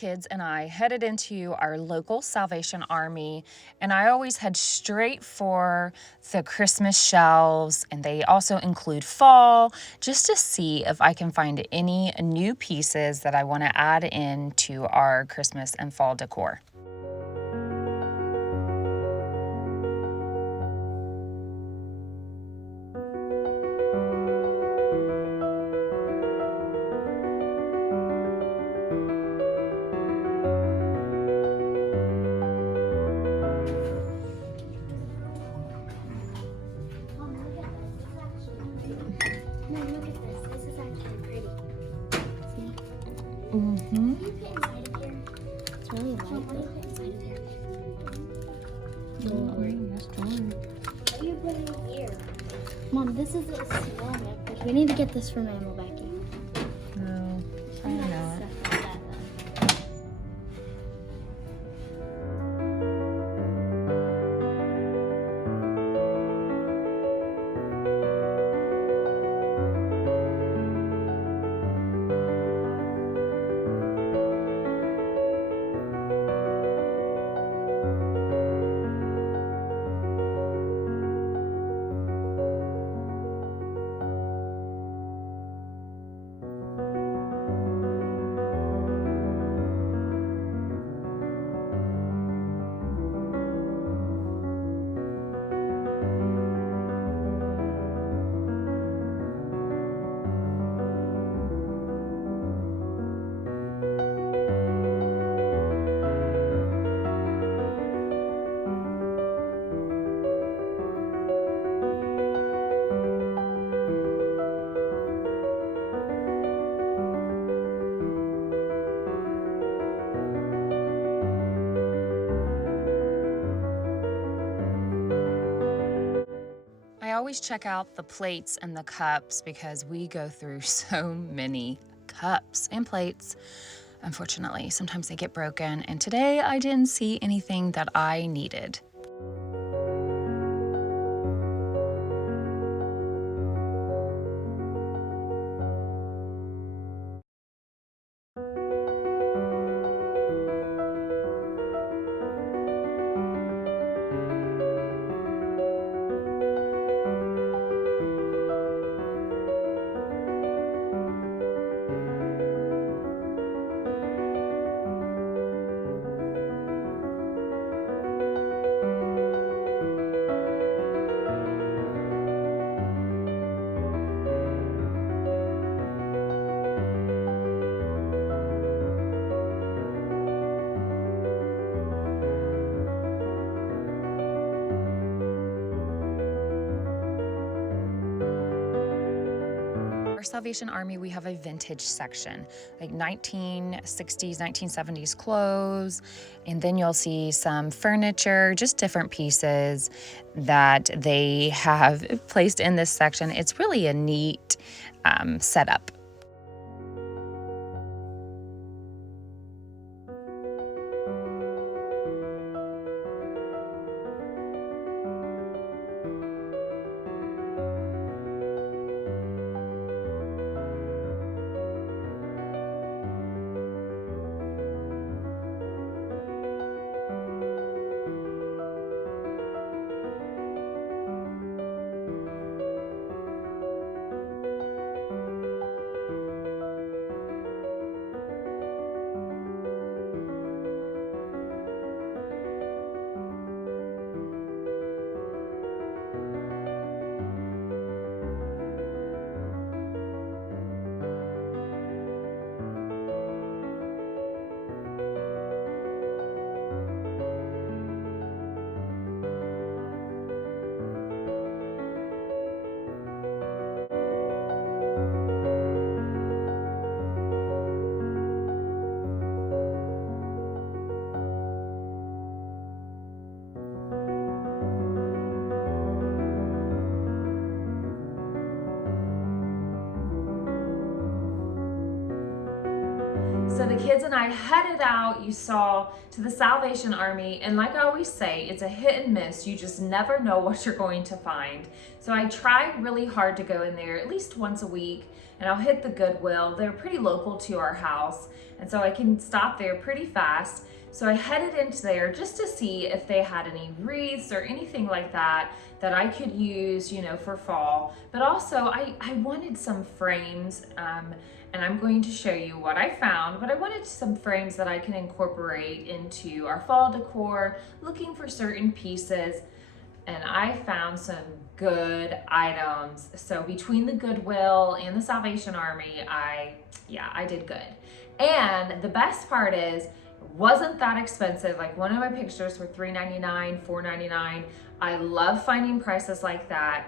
kids and I headed into our local Salvation Army, and I always head straight for the Christmas shelves, and they also include fall, just to see if I can find any new pieces that I want to add in to our Christmas and fall decor. Mm-hmm. It's really light. That's George. What are you putting here? Mom, this is a small backpack. We need to get this from Animal Backing. No, probably not. Stuff like that, though. I always check out the plates and the cups because we go through so many cups and plates. Unfortunately, sometimes they get broken, and today I didn't see anything that I needed. Our Salvation Army, we have a vintage section, like 1960s, 1970s clothes, and then you'll see some furniture, just different pieces that they have placed in this section. It's really a neat setup. So the kids and I headed out, you saw, to the Salvation Army. And like I always say, it's a hit and miss. You just never know what you're going to find. So I try really hard to go in there at least once a week, and I'll hit the Goodwill. They're pretty local to our house, and so I can stop there pretty fast. So I headed into there just to see if they had any wreaths or anything like that that I could use, you know, for fall. But also I wanted some frames, and I'm going to show you what I found, but I wanted some frames that I can incorporate into our fall decor, looking for certain pieces, and I found some good items. So between the Goodwill and the Salvation Army, I did good. And the best part is, it wasn't that expensive. Like, one of my pictures were $3.99, $4.99. I love finding prices like that,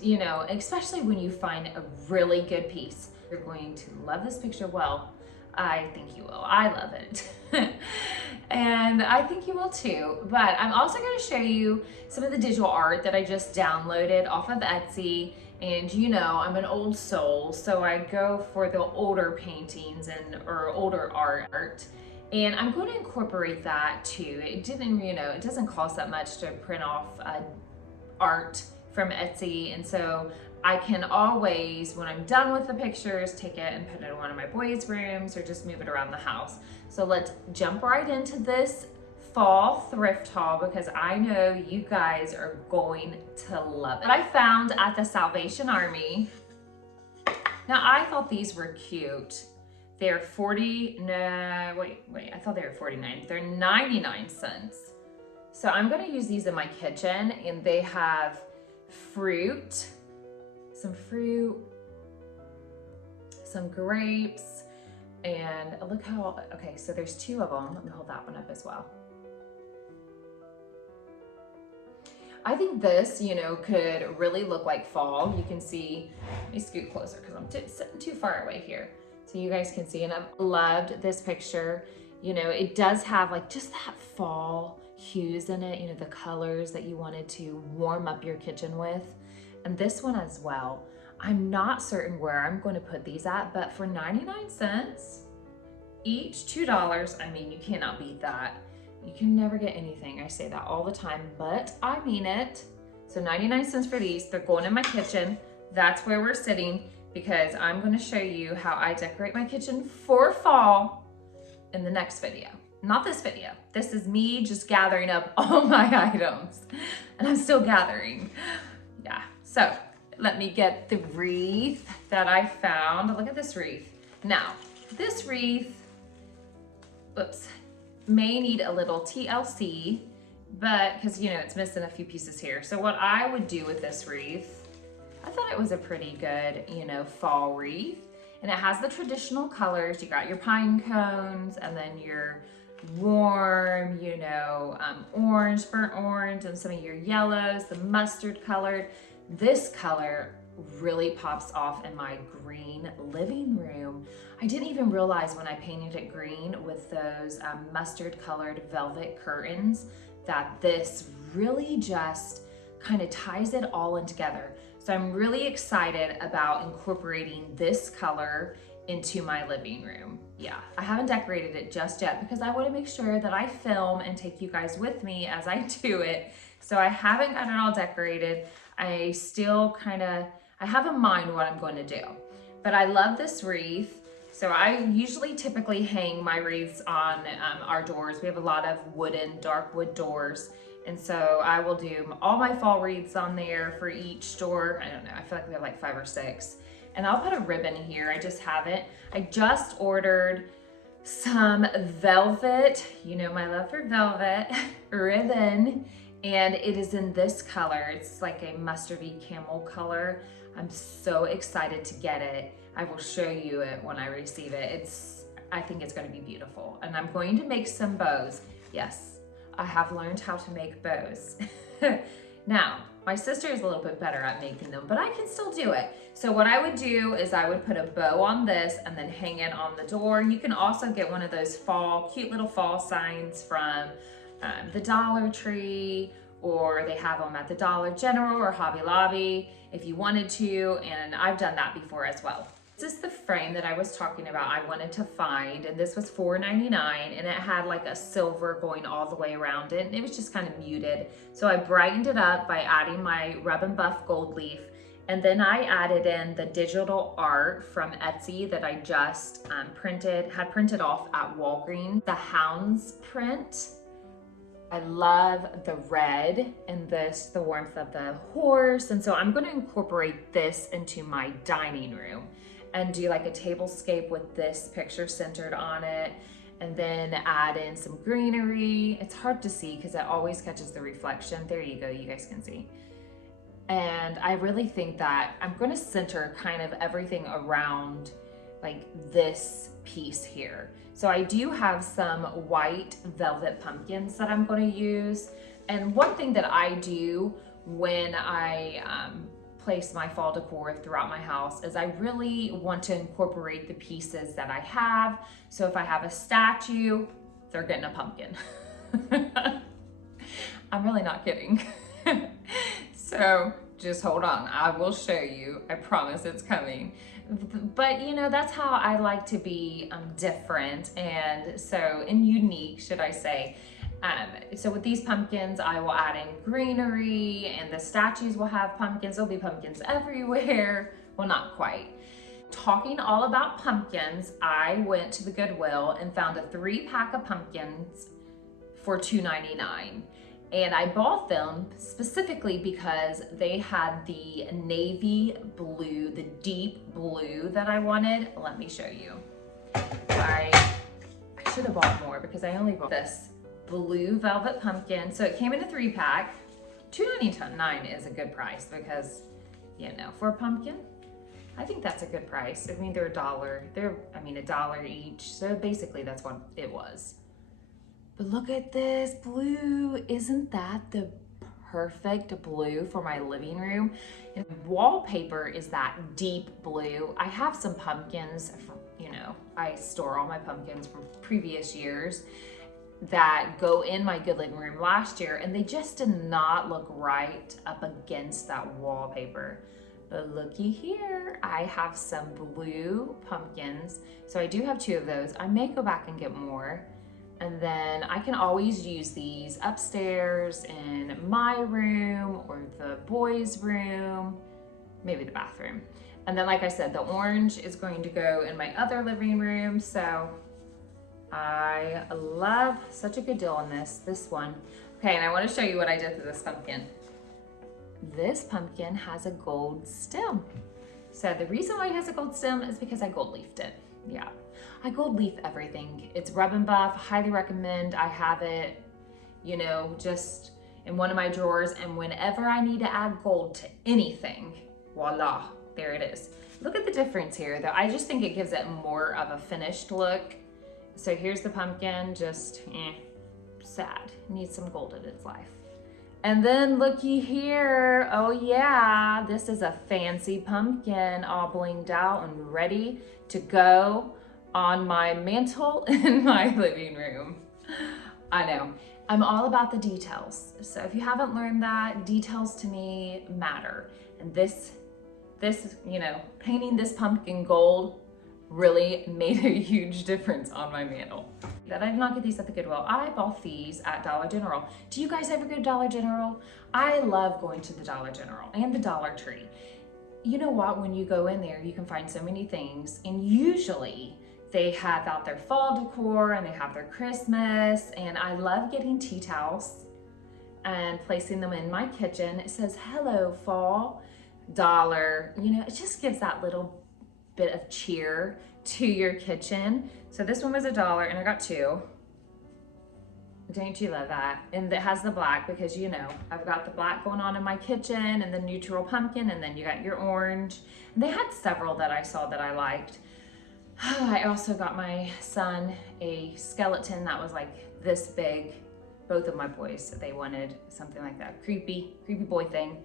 you know, especially when you find a really good piece. You're going to love this picture. Well, I think you will. I love it. And I think you will too. But I'm also going to show you some of the digital art that I just downloaded off of Etsy. And you know, I'm an old soul, so I go for the older paintings or older art. And I'm going to incorporate that too. It doesn't cost that much to print off art from Etsy. And so I can always, when I'm done with the pictures, take it and put it in one of my boys' rooms or just move it around the house. So let's jump right into this fall thrift haul, because I know you guys are going to love it. What I found at the Salvation Army. Now, I thought these were cute. They're I thought they were 49. They're 99 cents. So I'm gonna use these in my kitchen, and they have some fruit, some grapes, and look how, okay, so there's two of them. Let me hold that one up as well. I think this, you know, could really look like fall. You can see, let me scoot closer because I'm sitting too far away here, so you guys can see. And I've loved this picture. You know, it does have like just that fall hues in it, you know, the colors that you wanted to warm up your kitchen with. And this one as well. I'm not certain where I'm going to put these at, but for 99 cents each, $2, I mean, you cannot beat that. You can never get anything. I say that all the time, but I mean it. So 99 cents for these. They're going in my kitchen. That's where we're sitting, because I'm going to show you how I decorate my kitchen for fall in the next video. Not this video. This is me just gathering up all my items, and I'm still gathering. Yeah, so let me get the wreath that I found. Look at this wreath. Now, this wreath, oops, may need a little TLC, but because, you know, it's missing a few pieces here. So what I would do with this wreath, I thought it was a pretty good, you know, fall wreath. And it has the traditional colors. You got your pine cones, and then your warm, you know, orange, burnt orange, and some of your yellows, the mustard colored. This color really pops off in my green living room. I didn't even realize when I painted it green with those mustard colored velvet curtains that this really just kind of ties it all in together. So I'm really excited about incorporating this color into my living room. Yeah, I haven't decorated it just yet because I want to make sure that I film and take you guys with me as I do it. So I haven't got it all decorated. I still I have in mind what I'm going to do. But I love this wreath. So I usually typically hang my wreaths on our doors. We have a lot of wooden, dark wood doors. And so I will do all my fall wreaths on there for each door. I don't know, I feel like we have like 5 or 6. And I'll put a ribbon here, I just haven't. I just ordered some velvet, you know my love for velvet, ribbon. And it is in this color. It's like a mustardy camel color. I'm so excited to get it. I will show you it when I receive it. I think it's gonna be beautiful. And I'm going to make some bows. Yes, I have learned how to make bows. Now, my sister is a little bit better at making them, but I can still do it. So what I would do is I would put a bow on this and then hang it on the door. You can also get one of those cute little fall signs from the Dollar Tree, or they have them at the Dollar General or Hobby Lobby if you wanted to, and I've done that before as well. This is the frame that I was talking about I wanted to find, and this was $4.99, and it had like a silver going all the way around it, and it was just kind of muted. So I brightened it up by adding my Rub and Buff gold leaf, and then I added in the digital art from Etsy that I just had printed off at Walgreens, the Hounds print. I love the red and the warmth of the horse, and so I'm going to incorporate this into my dining room and do like a tablescape with this picture centered on it, and then add in some greenery. It's hard to see because it always catches the reflection. There you go, you guys can see. And I really think that I'm going to center kind of everything around like this piece here. So I do have some white velvet pumpkins that I'm going to use. And one thing that I do when I place my fall decor throughout my house is I really want to incorporate the pieces that I have. So if I have a statue, they're getting a pumpkin. I'm really not kidding. So just hold on, I will show you. I promise it's coming. But you know, that's how I like to be different and unique, should I say. So with these pumpkins, I will add in greenery, and the statues will have pumpkins. There'll be pumpkins everywhere. Well, not quite. Talking all about pumpkins, I went to the Goodwill and found a 3-pack of pumpkins for $2.99. And I bought them specifically because they had the navy blue, the deep blue that I wanted. Let me show you. I should have bought more because I only bought this blue velvet pumpkin. So it came in a 3-pack. $2.99 is a good price because, you know, for a pumpkin, I think that's a good price. I mean, they're $1. $1 each. So basically that's what it was. But look at this blue. Isn't that the perfect blue for my living room? And wallpaper is that deep blue. I have some pumpkins, you know, I store all my pumpkins from previous years that go in my good living room last year, and they just did not look right up against that wallpaper. But looky here, I have some blue pumpkins. So I do have 2 of those. I may go back and get more. And then I can always use these upstairs in my room or the boys' room, maybe the bathroom. And then, like I said, the orange is going to go in my other living room. So I love such a good deal on this one. Okay, and I want to show you what I did to this pumpkin. This pumpkin has a gold stem. So the reason why it has a gold stem is because I gold leafed it. Yeah. I gold leaf everything. It's Rub and Buff, highly recommend. I have it, you know, just in one of my drawers, and whenever I need to add gold to anything, voila, there it is. Look at the difference here though. I just think it gives it more of a finished look. So here's the pumpkin, just sad, needs some gold in its life. And then looky here, oh yeah, this is a fancy pumpkin all blinged out and ready to go on my mantle in my living room. I know, I'm all about the details. So if you haven't learned that, details to me matter. And this, you know, painting this pumpkin gold really made a huge difference on my mantle. That I did not get these at the Goodwill. I bought these at Dollar General. Do you guys ever go to Dollar General? I love going to the Dollar General and the Dollar Tree. You know what, when you go in there, you can find so many things, and usually they have out their fall decor and they have their Christmas, and I love getting tea towels and placing them in my kitchen. It says, hello fall, dollar. You know, it just gives that little bit of cheer to your kitchen. So this one was $1 and I got 2. Don't you love that? And it has the black because, you know, I've got the black going on in my kitchen and the neutral pumpkin, and then you got your orange. And they had several that I saw that I liked. I also got my son a skeleton that was like this big. Both of my boys, they wanted something like that. Creepy boy thing.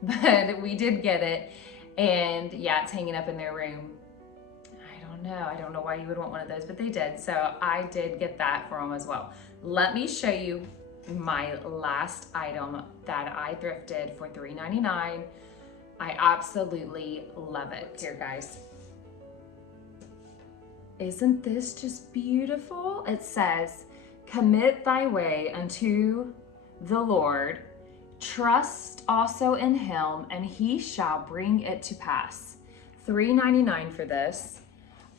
But we did get it. And yeah, it's hanging up in their room. I don't know why you would want one of those, but they did. So I did get that for them as well. Let me show you my last item that I thrifted for $3.99. I absolutely love it. Here, guys. Isn't this just beautiful? It says, commit thy way unto the Lord, trust also in him, and he shall bring it to pass. $3.99 for this.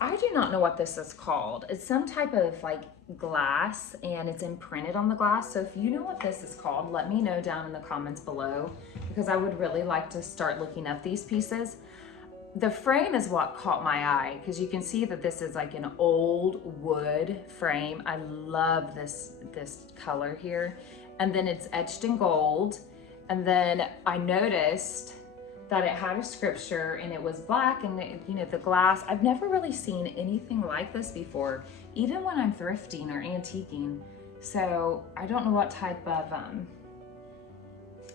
I do not know what this is called. It's some type of like glass, and it's imprinted on the glass. So if you know what this is called, let me know down in the comments below, because I would really like to start looking up these pieces. The frame is what caught my eye, because you can see that this is like an old wood frame. I love this color here. And then it's etched in gold. And then I noticed that it had a scripture and it was black, and you know, the glass, I've never really seen anything like this before, even when I'm thrifting or antiquing. So I don't know what type of,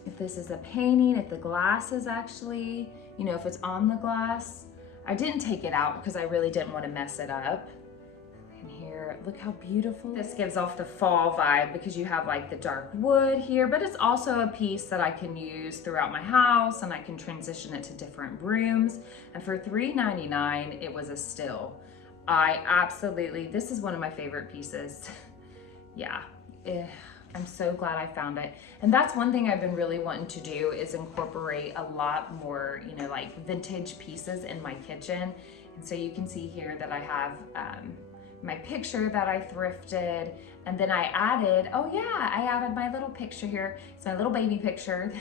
if this is a painting, if the glass is actually, you know, if it's on the glass. I didn't take it out because I really didn't want to mess it up. And here, look how beautiful. This gives off the fall vibe because you have like the dark wood here, but it's also a piece that I can use throughout my house, and I can transition it to different rooms. And for $3.99, it was a steal. This is one of my favorite pieces. Yeah. I'm so glad I found it. And that's one thing I've been really wanting to do, is incorporate a lot more, you know, like vintage pieces in my kitchen. And so you can see here that I have my picture that I thrifted, and then I added, oh yeah, I added my little picture here. It's my little baby picture.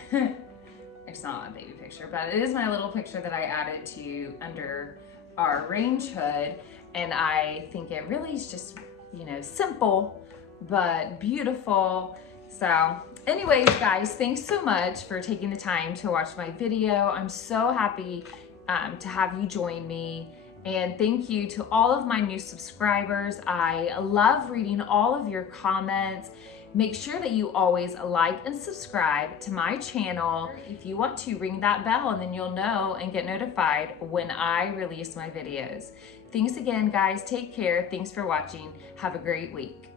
It's not a baby picture, but it is my little picture that I added to under our range hood. And I think it really is just, you know, simple but beautiful. So anyways, guys, thanks so much for taking the time to watch my video. I'm so happy to have you join me, and thank you to all of my new subscribers. I love reading all of your comments. Make sure that you always like and subscribe to my channel if you want to. Ring that bell, and then you'll know and get notified when I release my videos. Thanks again, guys. Take care. Thanks for watching. Have a great week.